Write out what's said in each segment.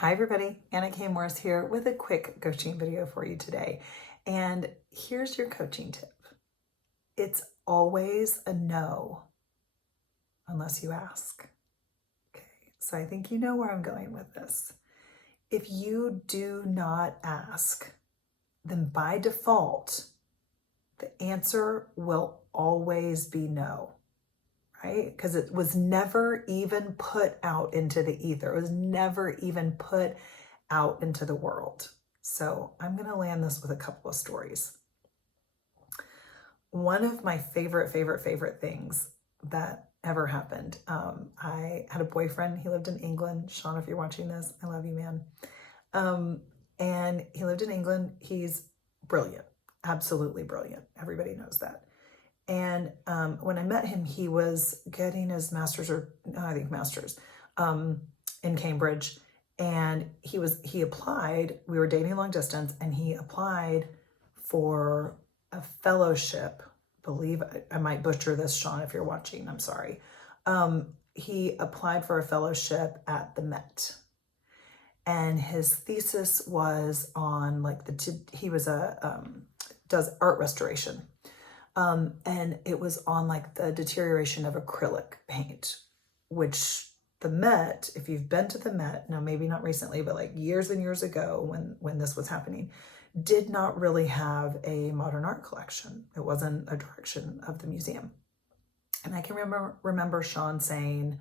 Hi everybody, Anna K. Morris here with a quick coaching video for you today. And here's your coaching tip. It's always a no unless you ask. Okay, so I think you know where I'm going with this. If you do not ask, then by default, the answer will always be no. Right? Because it was never even put out into the ether. It was never even put out into the world. So I'm going to land this with a couple of stories. One of my favorite things that ever happened. I had a boyfriend. He lived in England. Sean, if you're watching this, I love you, man. And he lived in England. He's brilliant, absolutely brilliant. Everybody knows that. And when I met him, he was getting his master's in Cambridge. And he applied, we were dating long distance, and he applied for a fellowship. Believe I might butcher this, Sean, if you're watching, I'm sorry. He applied for a fellowship at the Met. And his thesis was on does art restoration. And it was on the deterioration of acrylic paint, which the Met, if you've been to the Met, now maybe not recently, but years and years ago when this was happening, did not really have a modern art collection. It wasn't a direction of the museum. And I can remember Sean saying,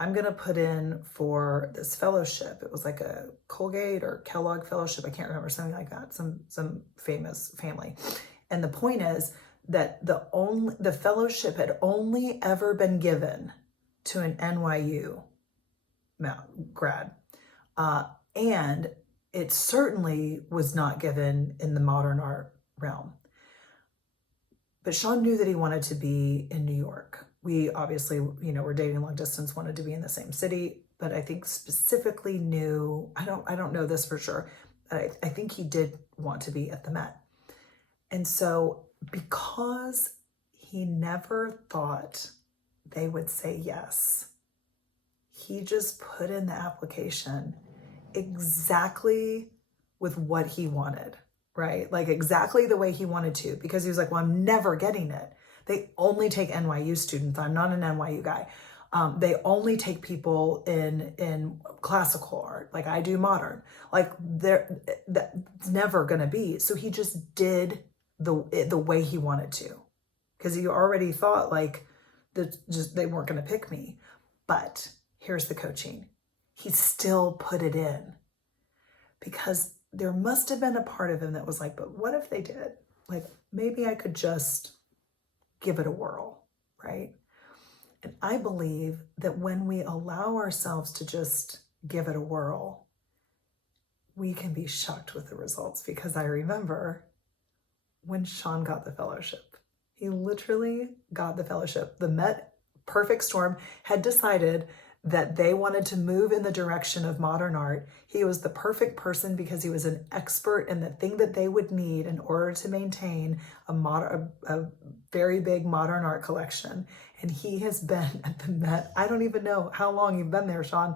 I'm going to put in for this fellowship. It was like a Colgate or Kellogg fellowship. I can't remember, something like that, some famous family. And the point is, that the fellowship had only ever been given to an NYU grad. And it certainly was not given in the modern art realm. But Sean knew that he wanted to be in New York. We obviously, we're dating long distance, wanted to be in the same city, but I think specifically knew, I don't know this for sure, but I think he did want to be at the Met. And so because he never thought they would say yes, he just put in the application exactly with what he wanted, right? Exactly the way he wanted to, because he was like, well, I'm never getting it. They only take NYU students. I'm not an NYU guy. They only take people in classical art. I do modern. That's never going to be. So he just did the way he wanted to, because he already thought they weren't going to pick me. But here's the coaching. He still put it in, because there must have been a part of him that was like, but what if they did? Maybe I could just give it a whirl, right? And I believe that when we allow ourselves to just give it a whirl, we can be shocked with the results. Because I remember when Sean got the fellowship. He literally got the fellowship. The Met, perfect storm, had decided that they wanted to move in the direction of modern art. He was the perfect person because he was an expert in the thing that they would need in order to maintain a very big modern art collection. And he has been at the Met, I don't even know how long you've been there, Sean,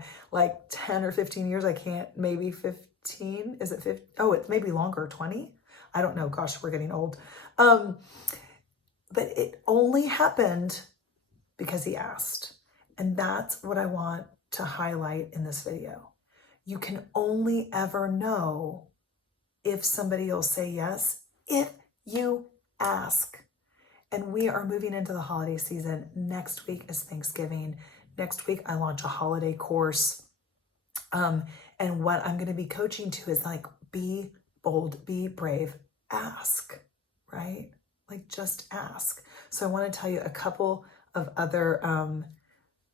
10 or 15 years. I can't, maybe 15, is it 50? Oh, it's maybe longer, 20? I don't know. Gosh, we're getting old. But it only happened because he asked. And that's what I want to highlight in this video. You can only ever know if somebody will say yes if you ask. And we are moving into the holiday season. Next week is Thanksgiving. Next week, I launch a holiday course. And what I'm going to be coaching to is be bold, be brave, ask, right? Just ask. So I want to tell you a couple of other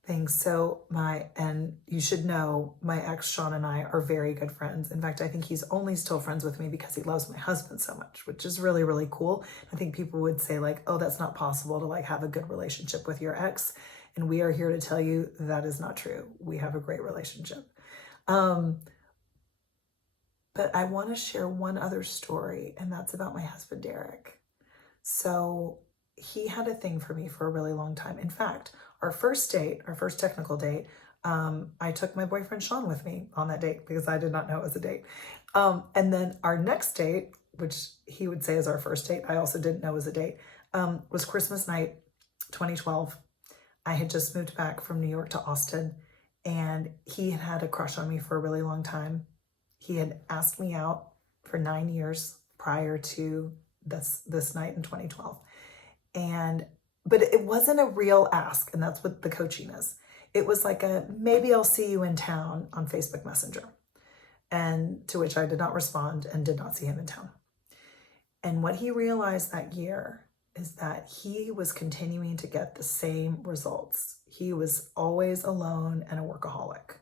things. So and you should know, my ex Sean and I are very good friends. In fact, I think he's only still friends with me because he loves my husband so much, which is really, really cool. I think people would say oh, that's not possible to have a good relationship with your ex. And we are here to tell you that is not true. We have a great relationship. But I want to share one other story, and that's about my husband, Derek. So he had a thing for me for a really long time. In fact, our first technical date, I took my boyfriend Sean with me on that date because I did not know it was a date. And then our next date, which he would say is our first date, I also didn't know was a date, was Christmas night, 2012. I had just moved back from New York to Austin, and he had had a crush on me for a really long time. He had asked me out for 9 years prior to this night in 2012. But it wasn't a real ask, and that's what the coaching is. It was like a, maybe I'll see you in town on Facebook Messenger. And to which I did not respond and did not see him in town. And what he realized that year is that he was continuing to get the same results. He was always alone and a workaholic.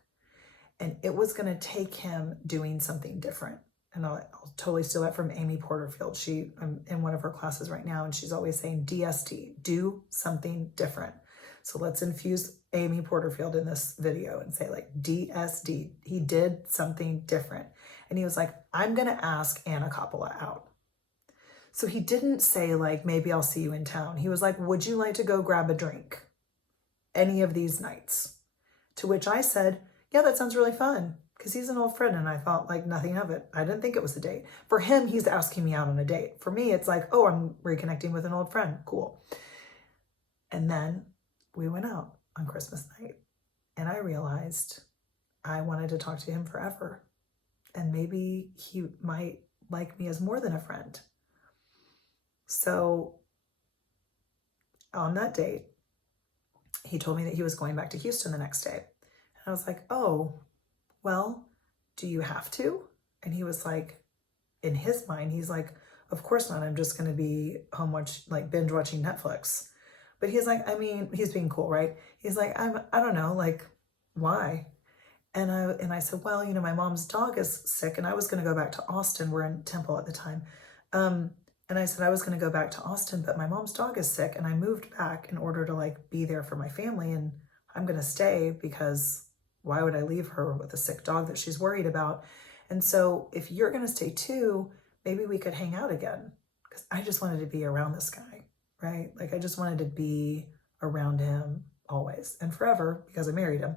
And it was going to take him doing something different. And I'll totally steal that from Amy Porterfield. I'm in one of her classes right now, and she's always saying DSD, do something different. So let's infuse Amy Porterfield in this video and say like DSD. He did something different. And he was like, I'm going to ask Anna Coppola out. So he didn't say like, maybe I'll see you in town. He was like, would you like to go grab a drink any of these nights? To which I said, yeah, that sounds really fun. Because he's an old friend, and I thought like nothing of it. I didn't think it was a date. For him, he's asking me out on a date. For me, it's like, oh, I'm reconnecting with an old friend. Cool. And then we went out on Christmas night, and I realized I wanted to talk to him forever. And maybe he might like me as more than a friend. So on that date, he told me that he was going back to Houston the next day. And I was like, oh, well, do you have to? And he was like, in his mind, he's like, of course not. I'm just going to be binge watching Netflix. But he's like, I mean, he's being cool, right? He's like, I don't know, like, why? And I said, well, my mom's dog is sick, and I was going to go back to Austin. We're in Temple at the time. And I said I was going to go back to Austin, but my mom's dog is sick, and I moved back in order to like be there for my family, and I'm going to stay because why would I leave her with a sick dog that she's worried about? And so if you're going to stay too, maybe we could hang out again, because I just wanted to be around this guy, right? Like I just wanted to be around him always and forever because I married him.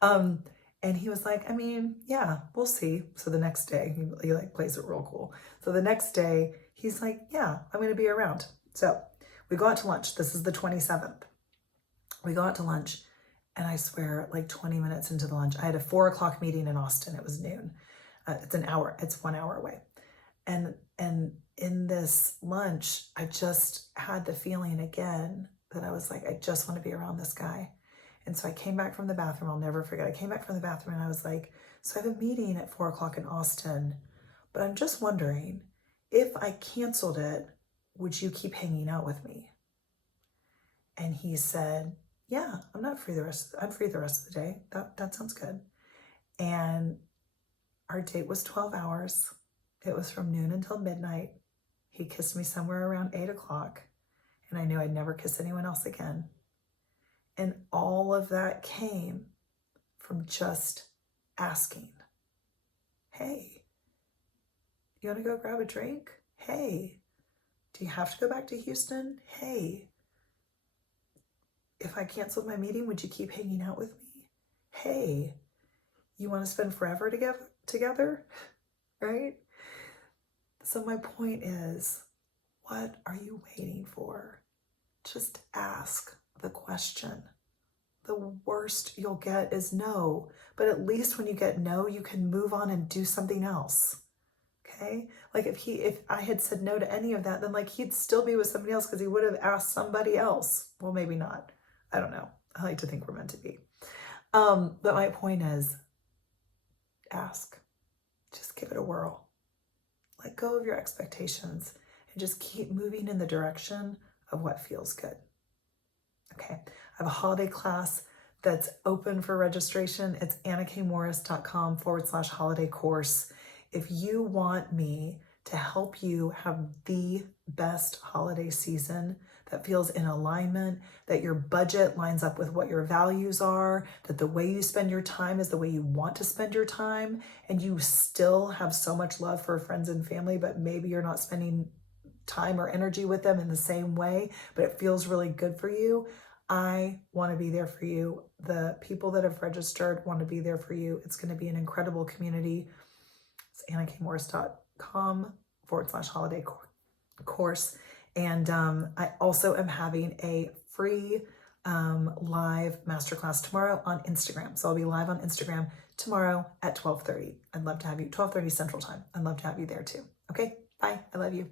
And he was like, I mean, yeah, we'll see. So the next day, he like plays it real cool. So the next day, he's like, yeah, I'm going to be around. So we go out to lunch. This is the 27th. We go out to lunch. And I swear, like 20 minutes into the lunch, I had a 4:00 meeting in Austin. It was noon. It's 1 hour away. And in this lunch, I just had the feeling again that I was like, I just want to be around this guy. And so I came back from the bathroom. I'll never forget. I came back from the bathroom and I was like, so I have a meeting at 4:00 in Austin, but I'm just wondering if I canceled it, would you keep hanging out with me? And he said, yeah, I'm free the rest of the day. That sounds good. And our date was 12 hours. It was from noon until midnight. He kissed me somewhere around 8:00, and I knew I'd never kiss anyone else again. And all of that came from just asking, hey, you want to go grab a drink? Hey, do you have to go back to Houston? Hey, if I canceled my meeting, would you keep hanging out with me? Hey, you want to spend forever together? Right? So my point is, what are you waiting for? Just ask the question. The worst you'll get is no, but at least when you get no, you can move on and do something else. Okay? Like if I had said no to any of that, then like he'd still be with somebody else because he would have asked somebody else. Well, maybe not. I don't know. I like to think we're meant to be. But my point is, ask. Just give it a whirl. Let go of your expectations and just keep moving in the direction of what feels good. Okay, I have a holiday class that's open for registration. It's annakmorris.com/holiday course. If you want me to help you have the best holiday season that feels in alignment, that your budget lines up with what your values are, that the way you spend your time is the way you want to spend your time, and you still have so much love for friends and family, but maybe you're not spending time or energy with them in the same way, but it feels really good for you, I want to be there for you. The people that have registered want to be there for you. It's going to be an incredible community. It's annakmorris.com/holiday course. And I also am having a free live masterclass tomorrow on Instagram. So I'll be live on Instagram tomorrow at 12:30. I'd love to have you, 12:30 Central Time. I'd love to have you there too. Okay, bye. I love you.